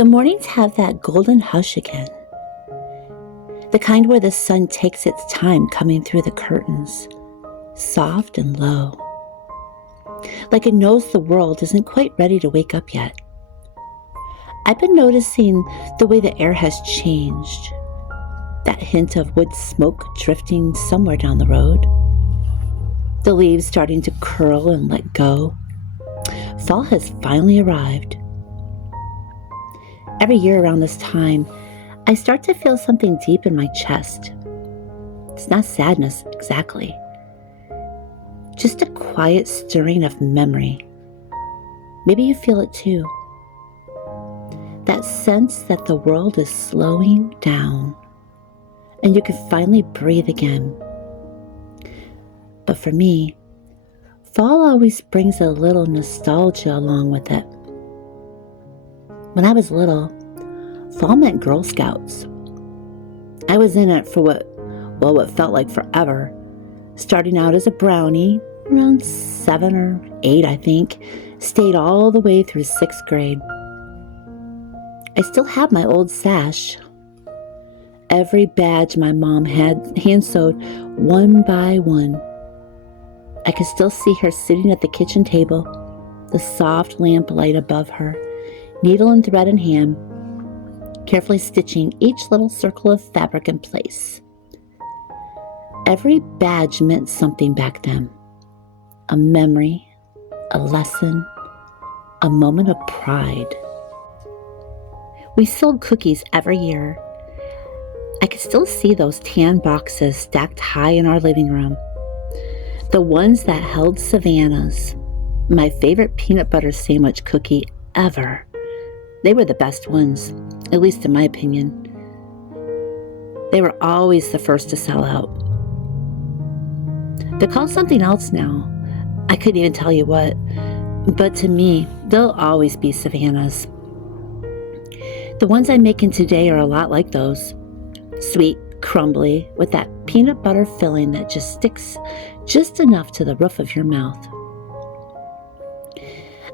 The mornings have that golden hush again, the kind where the sun takes its time coming through the curtains, soft and low, like it knows the world isn't quite ready to wake up yet. I've been noticing the way the air has changed, that hint of wood smoke drifting somewhere down the road, the leaves starting to curl and let go. Fall has finally arrived. Every year around this time, I start to feel something deep in my chest. It's not sadness exactly, just a quiet stirring of memory. Maybe you feel it too. That sense that the world is slowing down and you can finally breathe again. But for me, fall always brings a little nostalgia along with it. When I was little, fall meant Girl Scouts. I was in it for what felt like forever, starting out as a brownie, around 7 or 8, I think, stayed all the way through 6th grade. I still have my old sash. Every badge my mom had hand-sewed one by one. I could still see her sitting at the kitchen table, the soft lamp light above her, needle and thread in hand, carefully stitching each little circle of fabric in place. Every badge meant something back then. A memory, a lesson, a moment of pride. We sold cookies every year. I could still see those tan boxes stacked high in our living room. The ones that held Savannah's, my favorite peanut butter sandwich cookie ever. They were the best ones, at least in my opinion. They were always the first to sell out. They're called something else now. I couldn't even tell you what, but to me, they'll always be Savannah's. The ones I'm making today are a lot like those. Sweet, crumbly, with that peanut butter filling that just sticks just enough to the roof of your mouth.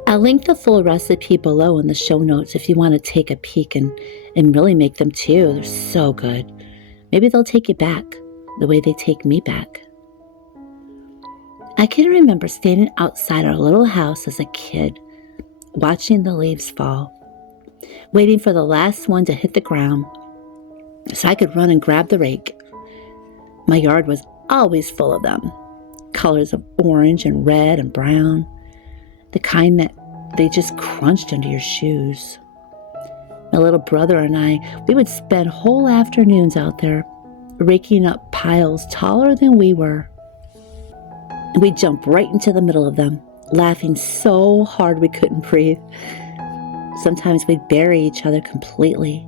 I'll link the full recipe below in the show notes if you want to take a peek and really make them too. They're so good. Maybe they'll take you back the way they take me back. I can remember standing outside our little house as a kid, watching the leaves fall, waiting for the last one to hit the ground so I could run and grab the rake. My yard was always full of them, colors of orange and red and brown, the kind that they just crunched into your shoes. My little brother and I, we would spend whole afternoons out there raking up piles taller than we were. And we'd jump right into the middle of them, laughing so hard we couldn't breathe. Sometimes we'd bury each other completely,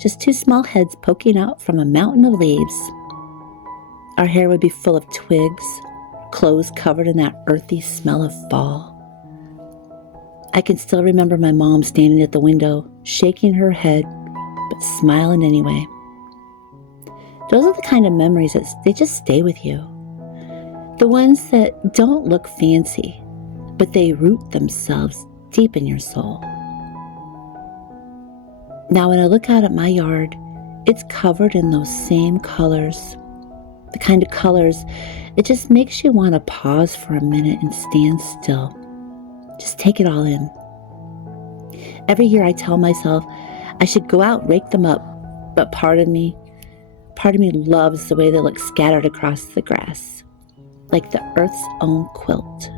just 2 small heads poking out from a mountain of leaves. Our hair would be full of twigs, clothes covered in that earthy smell of fall. I can still remember my mom standing at the window, shaking her head, but smiling anyway. Those are the kind of memories that they just stay with you. The ones that don't look fancy, but they root themselves deep in your soul. Now when I look out at my yard, it's covered in those same colors. The kind of colors, it just makes you want to pause for a minute and stand still. Just take it all in. Every year I tell myself I should go out and rake them up, but part of me loves the way they look scattered across the grass, like the earth's own quilt.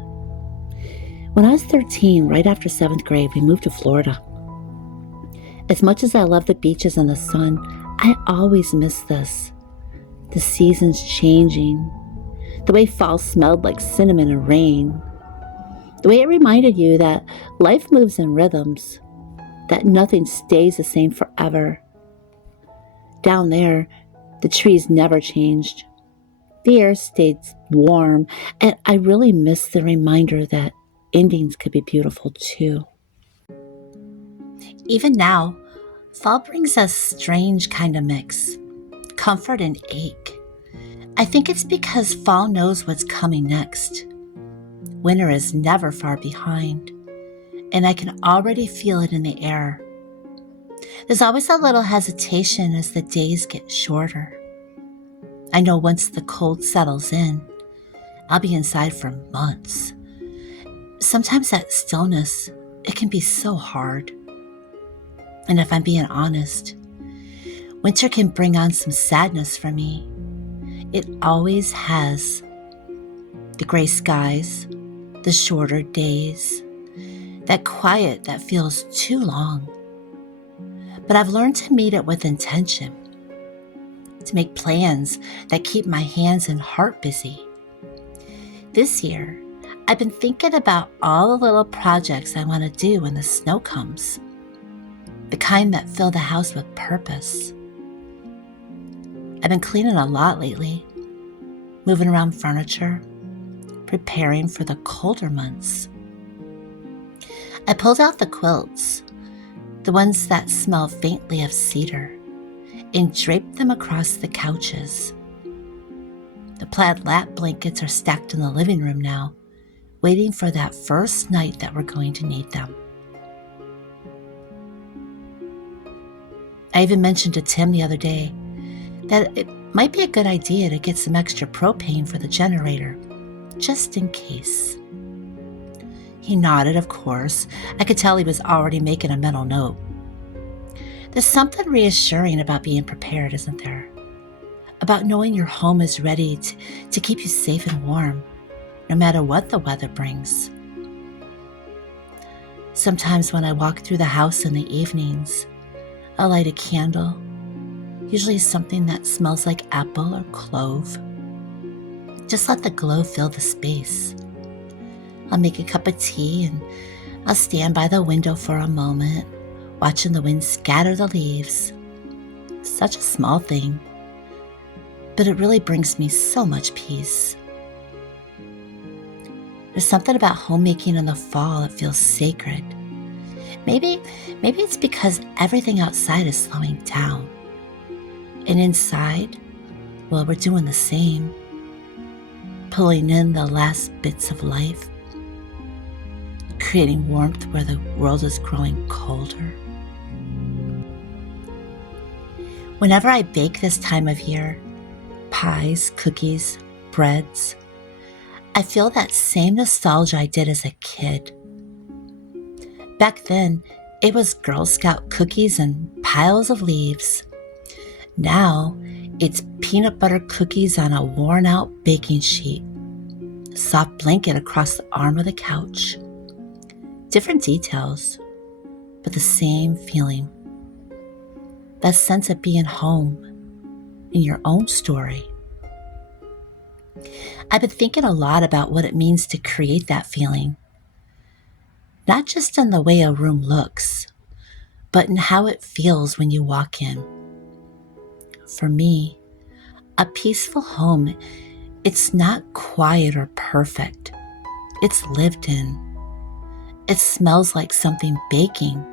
When I was 13, right after 7th grade, we moved to Florida. As much as I love the beaches and the sun, I always miss this. The seasons changing, the way fall smelled like cinnamon and rain, the way it reminded you that life moves in rhythms, that nothing stays the same forever. Down there, the trees never changed. The air stayed warm, and I really miss the reminder that endings could be beautiful too. Even now, fall brings a strange kind of mix, comfort and ache. I think it's because fall knows what's coming next. Winter is never far behind, and I can already feel it in the air. There's always a little hesitation as the days get shorter. I know once the cold settles in, I'll be inside for months. Sometimes that stillness, it can be so hard. And if I'm being honest, winter can bring on some sadness for me. It always has. The gray skies, the shorter days, that quiet that feels too long. But I've learned to meet it with intention, to make plans that keep my hands and heart busy. This year, I've been thinking about all the little projects I want to do when the snow comes, the kind that fill the house with purpose. I've been cleaning a lot lately, moving around furniture, preparing for the colder months. I pulled out the quilts, the ones that smell faintly of cedar, and draped them across the couches. The plaid lap blankets are stacked in the living room now, waiting for that first night that we're going to need them. I even mentioned to Tim the other day that it might be a good idea to get some extra propane for the generator, just in case. He nodded, of course. I could tell he was already making a mental note. There's something reassuring about being prepared, isn't there? About knowing your home is ready to keep you safe and warm, no matter what the weather brings. Sometimes when I walk through the house in the evenings, I'll light a candle, usually something that smells like apple or clove. Just let the glow fill the space. I'll make a cup of tea and I'll stand by the window for a moment, watching the wind scatter the leaves. Such a small thing, but it really brings me so much peace. There's something about homemaking in the fall that feels sacred. Maybe it's because everything outside is slowing down. And inside, well, we're doing the same. Pulling in the last bits of life, creating warmth where the world is growing colder. Whenever I bake this time of year, pies, cookies, breads, I feel that same nostalgia I did as a kid. Back then, it was Girl Scout cookies and piles of leaves. Now, it's peanut butter cookies on a worn-out baking sheet, a soft blanket across the arm of the couch. Different details, but the same feeling. That sense of being home in your own story. I've been thinking a lot about what it means to create that feeling. Not just in the way a room looks, but in how it feels when you walk in. For me, a peaceful home, it's not quiet or perfect. It's lived in. It smells like something baking,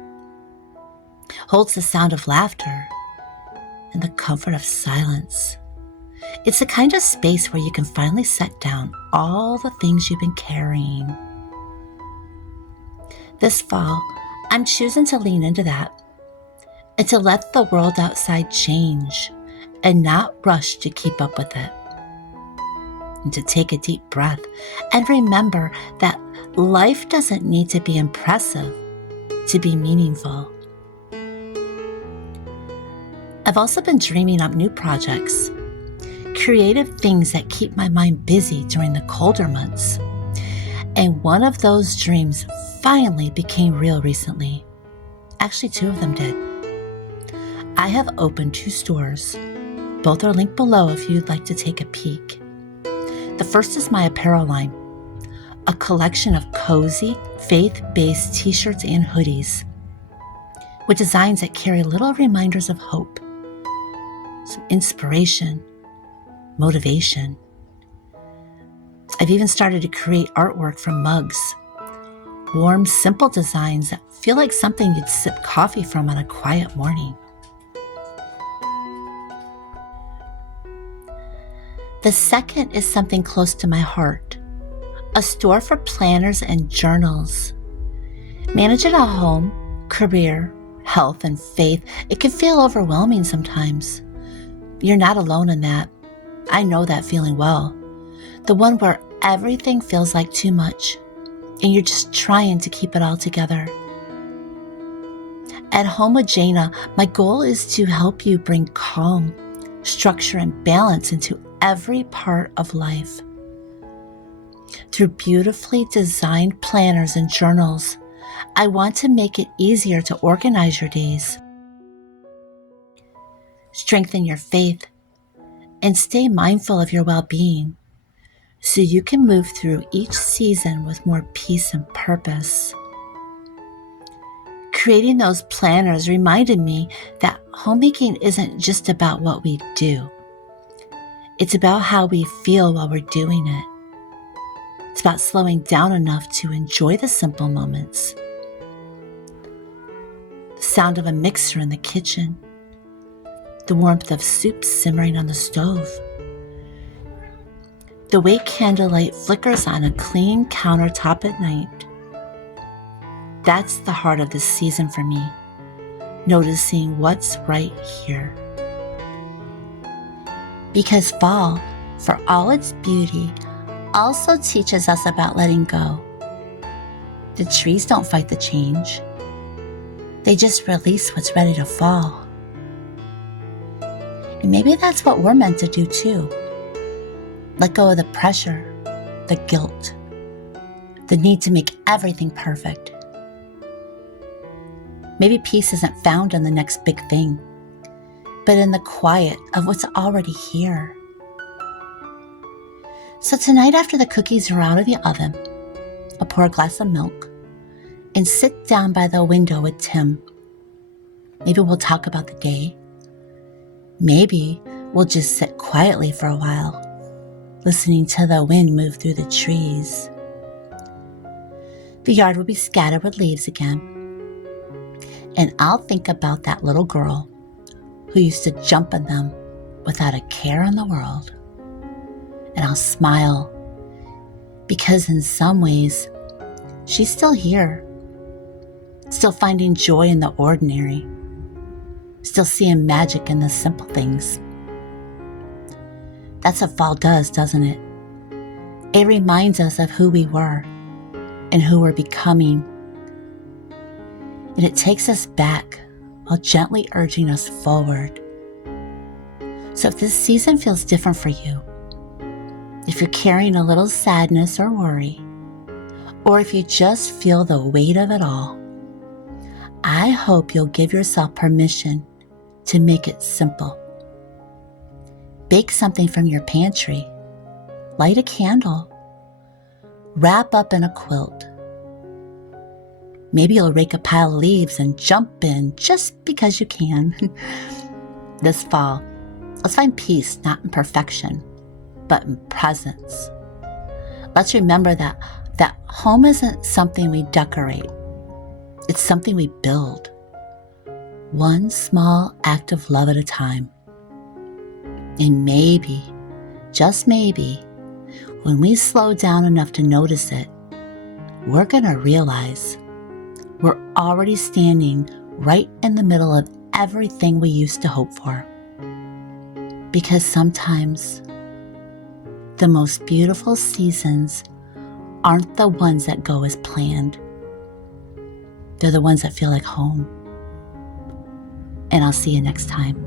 holds the sound of laughter and the comfort of silence. It's the kind of space where you can finally set down all the things you've been carrying. This fall, I'm choosing to lean into that and to let the world outside change and not rush to keep up with it. And to take a deep breath and remember that life doesn't need to be impressive to be meaningful. I've also been dreaming up new projects, creative things that keep my mind busy during the colder months. And one of those dreams finally became real recently. Actually, 2 of them did. I have opened 2 stores. Both are linked below if you'd like to take a peek. The first is my apparel line, a collection of cozy, faith-based t-shirts and hoodies with designs that carry little reminders of hope, some inspiration, motivation. I've even started to create artwork from mugs, warm, simple designs that feel like something you'd sip coffee from on a quiet morning. The second is something close to my heart, a store for planners and journals. Managing a home, career, health and faith, it can feel overwhelming sometimes. You're not alone in that. I know that feeling well. The one where everything feels like too much, and you're just trying to keep it all together. At Home with Jana, my goal is to help you bring calm, structure, and balance into every part of life. Through beautifully designed planners and journals, I want to make it easier to organize your days, strengthen your faith, and stay mindful of your well-being so you can move through each season with more peace and purpose. Creating those planners reminded me that homemaking isn't just about what we do. It's about how we feel while we're doing it. It's about slowing down enough to enjoy the simple moments. The sound of a mixer in the kitchen, the warmth of soup simmering on the stove, the way candlelight flickers on a clean countertop at night. That's the heart of this season for me, noticing what's right here. Because fall, for all its beauty, also teaches us about letting go. The trees don't fight the change. They just release what's ready to fall. And maybe that's what we're meant to do too. Let go of the pressure, the guilt, the need to make everything perfect. Maybe peace isn't found in the next big thing, but in the quiet of what's already here. So tonight, after the cookies are out of the oven, I'll pour a glass of milk and sit down by the window with Tim. Maybe we'll talk about the day. Maybe we'll just sit quietly for a while, listening to the wind move through the trees. The yard will be scattered with leaves again, and I'll think about that little girl who used to jump in them without a care in the world. And I'll smile, because in some ways, she's still here, still finding joy in the ordinary, still seeing magic in the simple things. That's what fall does, doesn't it? It reminds us of who we were and who we're becoming. And it takes us back while gently urging us forward. So if this season feels different for you, if you're carrying a little sadness or worry, or if you just feel the weight of it all, I hope you'll give yourself permission to make it simple. Bake something from your pantry, light a candle, wrap up in a quilt. Maybe you'll rake a pile of leaves and jump in just because you can. This fall, let's find peace not in perfection, but in presence. Let's remember that home isn't something we decorate. It's something we build, one small act of love at a time. And maybe, just maybe, when we slow down enough to notice it, we're gonna realize we're already standing right in the middle of everything we used to hope for. Because sometimes the most beautiful seasons aren't the ones that go as planned. They're the ones that feel like home. And I'll see you next time.